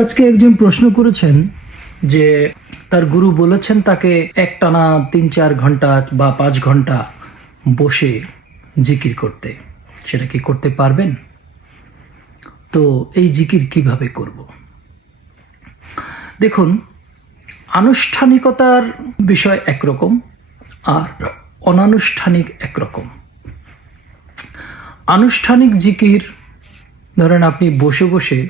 আজকে একজন প্রশ্ন করেছেন যে তার গুরু বলেছেন তাকে একটানা ৩-৪ ঘন্টা বা ৫ ঘন্টা বসে জিকির করতে। সেটা কি করতে পারবেন? তো এই জিকির কিভাবে করব? দেখুন, আনুষ্ঠানিকতার বিষয় একরকম আর অনানুষ্ঠানিক একরকম। আনুষ্ঠানিক জিকির, ধরেন আপনি বসে বসে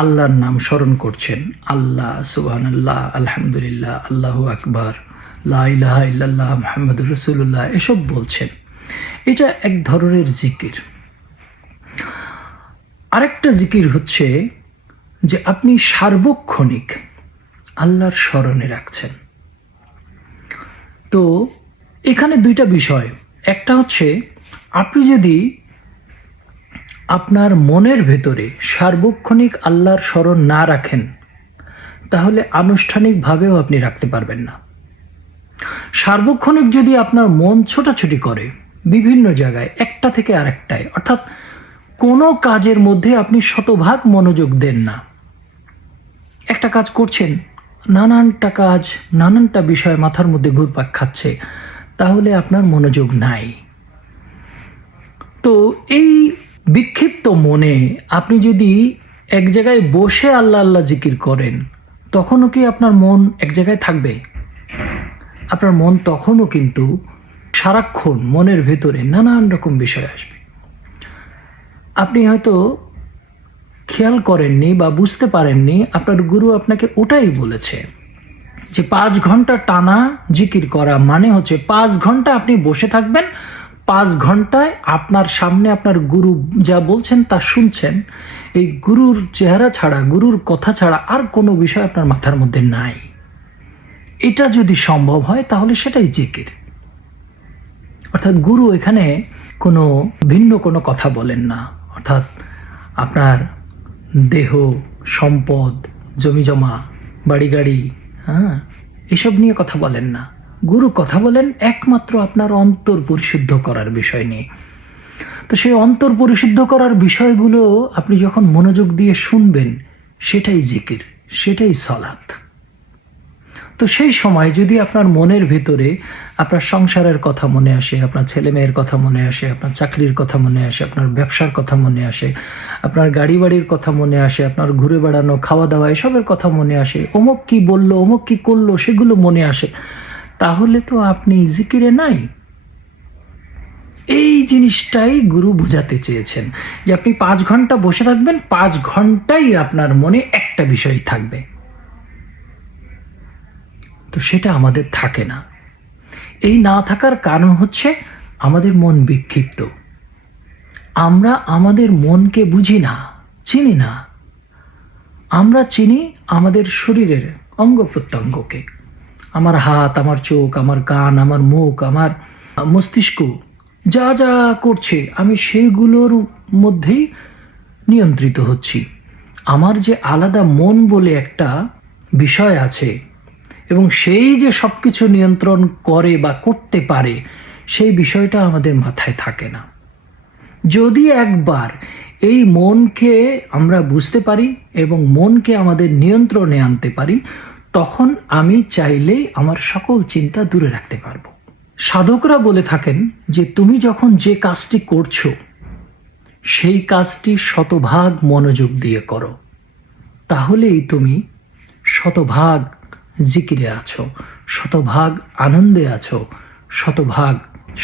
আল্লাহর নাম স্মরণ করছেন, আল্লাহ, সুবহানাল্লাহ, আলহামদুলিল্লাহ, আল্লাহু আকবার, লা ইলাহা ইল্লাল্লাহ, মুহাম্মাদুর রাসূলুল্লাহ এসব বলছেন। এটা এক ধরনের জিকির। আরেকটা জিকির হচ্ছে যে আপনি সার্বক্ষণিক আল্লাহর স্মরণে রাখছেন। তো এখানে দুইটা বিষয়। একটা হচ্ছে আপনি যদি আপনার মনের ভেতরে সার্বক্ষণিক আল্লাহর স্মরণ না রাখেন, তাহলে আনুষ্ঠানিকভাবেও আপনি রাখতে পারবেন না। সার্বক্ষণিক যদি আপনার মন ছোটাছুটি করে বিভিন্ন জায়গায়, একটা থেকে আরেকটায়, অর্থাৎ কোনো কাজের মধ্যে আপনি শতভাগ মনোযোগ দেন না, একটা কাজ করছেন, নানানটা কাজ, নানানটা বিষয় মাথার মধ্যে ঘুরপাক খাচ্ছে, তাহলে আপনার মনোযোগ নাই। তো এই বিক্ষিপ্ত মনে আপনি যদি এক জায়গায় বসে আল্লাহ আল্লাহ জিকির করেন, তখনও কি আপনার মন এক জায়গায় থাকবে? আপনার মন তখনও কিন্তু সারাক্ষণ মনের ভেতরে নানান রকম বিষয় আসবে। আপনি হয়তো খেয়াল করেননি বা বুঝতে পারেননি, আপনার গুরু আপনাকে ওটাই বলেছে যে ৫ ঘন্টা টানা জিকির করা মানে হচ্ছে ৫ ঘন্টা আপনি বসে থাকবেন, ৫ ঘন্টায় আপনার সামনে আপনার গুরু যা বলছেন তা শুনছেন। এই গুরুর চেহারা ছাড়া, গুরুর কথা ছাড়া আর কোনো বিষয় আপনার মাথার মধ্যে নাই। এটা যদি সম্ভব হয় তাহলে সেটাই জিকির। অর্থাৎ গুরু এখানে কোনো ভিন্ন কোনো কথা বলেন না। অর্থাৎ আপনার দেহ, সম্পদ, জমিজমা, বাড়ি গাড়ি, এসব নিয়ে কথা বলেন না। গুরু কথা বলেন একমাত্র আপনার অন্তর পরিশুদ্ধ করার বিষয় নিয়ে। তো সেই অন্তর পরিশুদ্ধ করার বিষয়গুলো আপনি যখন মনোযোগ দিয়ে শুনবেন, সেটাই জিকির, সেটাই সালাত। তো সেই সময় যদি আপনার মনের ভেতরে আপনার সংসারের কথা মনে আসে, আপনার ছেলে মেয়ের কথা মনে আসে, আপনার চাকরির কথা মনে আসে, আপনার ব্যবসার কথা মনে আসে, আপনার গাড়ি বাড়ির কথা মনে আসে, আপনার ঘুরে বেড়ানো, খাওয়া দাওয়া এসবের কথা মনে আসে, অমুক কি বললো, অমুক কি করলো, সেগুলো মনে আসে, তাহলে তো আপনি জিকিরে নাই। এই জিনিসটাই গুরু বুঝাতে চেয়েছেন যে আপনি ৫ ঘন্টা বসে থাকবেন, ৫ ঘন্টাই আপনার মনে একটা বিষয় থাকবে। তো সেটা আমাদের থাকে না। এই না থাকার কারণ হচ্ছে আমাদের মন বিক্ষিপ্ত। আমরা আমাদের মনকে বুঝি না, চিনি না। আমরা চিনি আমাদের শরীরের অঙ্গ প্রত্যঙ্গকে। আমার হাত, আমার চোখ, আমার কান, আমার মুখ, আমার মস্তিষ্ক যা যা করছে, আমি সেইগুলোর মধ্যেই নিয়ন্ত্রিত হচ্ছি। আমার যে আলাদা মন বলে একটা বিষয় আছে, এবং সেই যে সব কিছু নিয়ন্ত্রণ করে বা করতে পারে, সেই বিষয়টা আমাদের মাথায় থাকে না। যদি একবার এই মনকে আমরা বুঝতে পারি এবং মনকে আমাদের নিয়ন্ত্রণে আনতে পারি, তখন আমি চাইলেই আমার সকল চিন্তা দূরে রাখতে পারবো। সাধকরা বলে থাকেন যে তুমি যখন যে কাজটি করছো, সেই কাজটি শতভাগ মনোযোগ দিয়ে করো, তাহলেই তুমি শতভাগ জিকিরে আছো, শতভাগ আনন্দে আছো, শতভাগ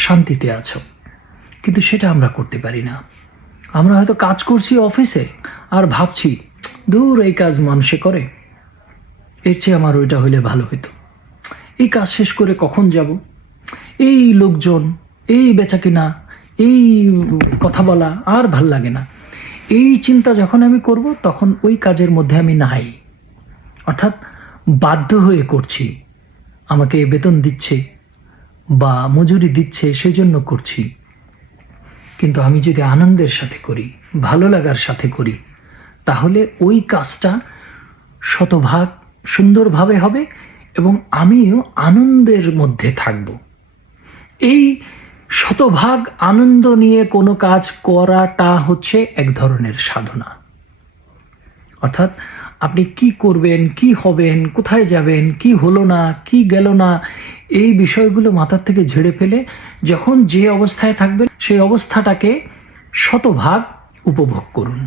শান্তিতে আছো। কিন্তু সেটা আমরা করতে পারি না। আমরা হয়তো কাজ করছি অফিসে আর ভাবছি, দূর, এই কাজ মানুষে করে, এর চেয়ে আমার ওইটা হলে ভালো হতো, এই কাজ শেষ করে কখন যাব, এই লোকজন, এই বেচাকেনা, এই কথা বলা আর ভাল লাগে না। এই চিন্তা যখন আমি করব, তখন ওই কাজের মধ্যে আমি নাই। অর্থাৎ বাধ্য হয়ে করছি, আমাকে বেতন দিচ্ছে বা মজুরি দিচ্ছে, সেজন্য করছি। কিন্তু আমি যদি আনন্দের সাথে করি, ভালো লাগার সাথে করি, তাহলে ওই কাজটা শতভাগ সুন্দরভাবে হবে এবং আমিও আনন্দের মধ্যে থাকব। এই শতভাগ আনন্দ নিয়ে কোনো কাজ করাটা হচ্ছে এক ধরনের সাধনা। অর্থাৎ আপনি কি করবেন, কি হবেন, কোথায় যাবেন, কি হলো না, কি গেল না, এই বিষয়গুলো মাথার থেকে ঝেড়ে ফেলে যখন যে অবস্থায় থাকবেন সেই অবস্থাটাকে শতভাগ উপভোগ করুন।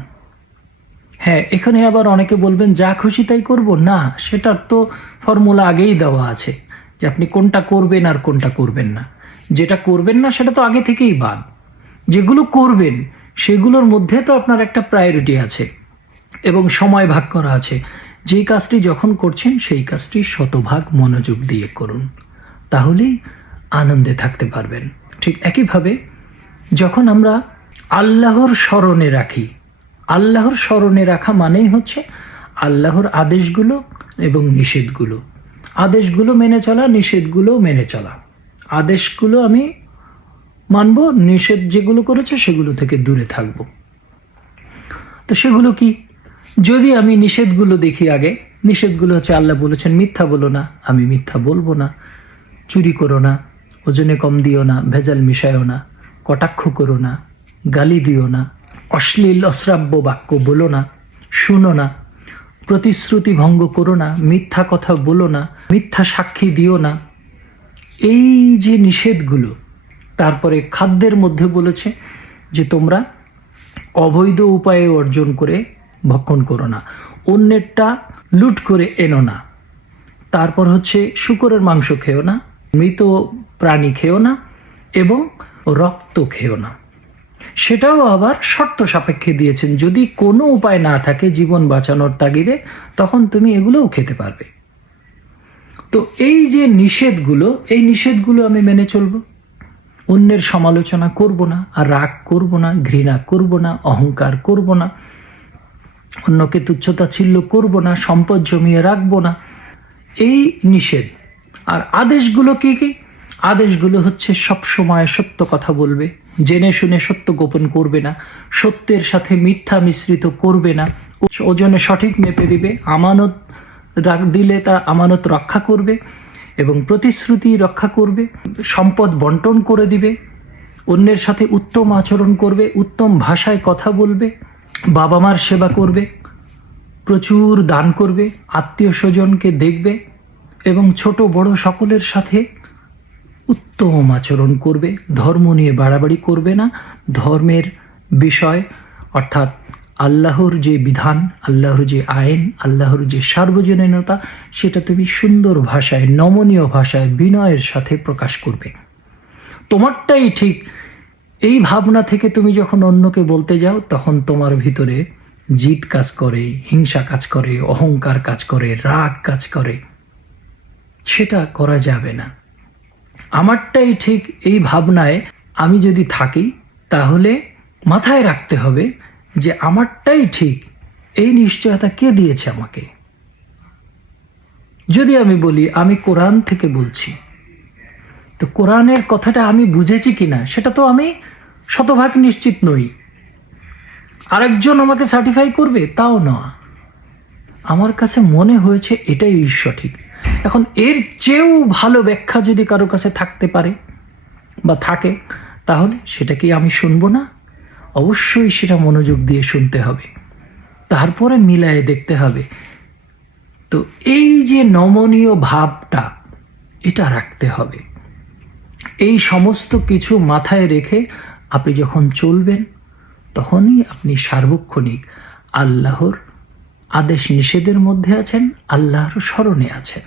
হ্যাঁ, এখানে আবার অনেকে বলবেন যা খুশি তাই করব, না, সেটার তো ফর্মুলা আগেই দেওয়া আছে যে আপনি কোনটা করবেন আর কোনটা করবেন না। যেটা করবেন না সেটা তো আগে থেকেই বাদ, যেগুলো করবেন সেগুলোর মধ্যে তো আপনার একটা প্রায়োরিটি আছে এবং সময় ভাগ করা আছে। যেই কাজটি যখন করছেন সেই কাজটি শতভাগ মনোযোগ দিয়ে করুন, তাহলেই আনন্দে থাকতে পারবেন। ঠিক একইভাবে যখন আমরা আল্লাহর স্মরণে রাখি, আল্লাহর স্মরণে রাখা মানেই হচ্ছে আল্লাহর আদেশগুলো এবং নিষেধগুলো, আদেশগুলো মেনে চলা, নিষেধগুলো মেনে চলা। আদেশগুলো আমি মানব, নিষেধ যেগুলো করেছে সেগুলো থেকে দূরে থাকব। তো সেগুলো কি? যদি আমি নিষেধগুলো দেখি, আগে নিষেধগুলো হচ্ছে আল্লাহ বলেছেন মিথ্যা বলো না, আমি মিথ্যা বলবো না। চুরি করো না, ওজনে কম দিও না, ভেজাল মিশায়ও না, কটাক্ষ করো না, গালি দিও না, অশ্লীল অশ্রাব্য বাক্য বলো না, শুনো না, প্রতিশ্রুতি ভঙ্গ করো না, মিথ্যা কথা বলো না, মিথ্যা সাক্ষী দিও না। এই যে নিষেধগুলো, তারপরে খাদ্যের মধ্যে বলেছে যে তোমরা অবৈধ উপায়ে অর্জন করে ভক্ষণ করো না, অন্যেরটা লুট করে এনো না। তারপর হচ্ছে শূকরের মাংস খেও না, মৃত প্রাণী খেও না এবং রক্ত খেও না। সেটাও আবার শর্ত সাপেক্ষে দিয়েছেন, যদি কোনো উপায় না থাকে জীবন বাঁচানোর তাগিদে, তখন তুমি এগুলোও খেতে পারবে। তো এই যে নিষেধগুলো, এই নিষেধগুলো আমি মেনে চলবো। অন্যের সমালোচনা করব না, আর রাগ করব না, ঘৃণা করব না, অহংকার করব না, অন্যকে তুচ্ছতাচ্ছিল্য করব না, সম্পদ জমিয়ে রাখবো না। এই নিষেধ। আর আদেশগুলো কি কি? আদেশগুলো হচ্ছে সবসময় সত্য কথা বলবে, জেনে শুনে সত্য গোপন করবে না, সত্যের সাথে মিথ্যা মিশ্রিত করবে না, ওজনে সঠিক মেপে দিবে, আমানত দিলে তা আমানত রক্ষা করবে এবং প্রতিশ্রুতি রক্ষা করবে, সম্পদ বন্টন করে দিবে, অন্যের সাথে উত্তম আচরণ করবে, উত্তম ভাষায় কথা বলবে, বাবা মার সেবা করবে, প্রচুর দান করবে, আত্মীয় স্বজনকে দেখবে এবং ছোট বড় সকলের সাথে উত্তম আচরণ করবে। ধর্ম নিয়ে বাড়াবাড়ি করবে না, ধর্মের বিষয় অর্থাৎ আল্লাহর যে বিধান, আল্লাহর যে আইন, আল্লাহর যে সার্বজনীনতা, সেটা তুমি সুন্দর ভাষায়, নমনীয় ভাষায়, বিনয়ের সাথে প্রকাশ করবে। তোমারটাই ঠিক, এই ভাবনা থেকে তুমি যখন অন্যকে বলতে যাও, তখন তোমার ভিতরে জিদ কাজ করে, হিংসা কাজ করে, অহংকার কাজ করে, রাগ কাজ করে। সেটা করা যাবে না। আমারটাই ঠিক, এই ভাবনায় আমি যদি থাকি, তাহলে মাথায় রাখতে হবে যে আমারটাই ঠিক, এই নিশ্চয়তা কে দিয়েছে আমাকে? যদি আমি বলি আমি কোরআন থেকে বলছি, তো কোরআনের কথাটা আমি বুঝেছি কিনা সেটা তো আমি শতভাগ নিশ্চিত নই। আরেকজন আমাকে সার্টিফাই করবে তাও না, আমার কাছে মনে হয়েছে এটাই সঠিক। এখন এর চেয়েও ভালো ব্যাখ্যা যদি কারো কাছে থাকতে পারে বা থাকে, তাহলে সেটা কি আমি শুনবো না? অবশ্যই সেটা মনোযোগ দিয়ে শুনতে হবে, তারপরে মিলায়ে দেখতে হবে। তো এই যে নমনীয় ভাবটা, এটা রাখতে হবে। এই সমস্ত কিছু মাথায় রেখে আপনি যখন চলবেন, তখনই আপনি সার্বক্ষণিক আল্লাহর আদেশ নিষেধের মধ্যে আছেন, আল্লাহর স্মরণে আছেন।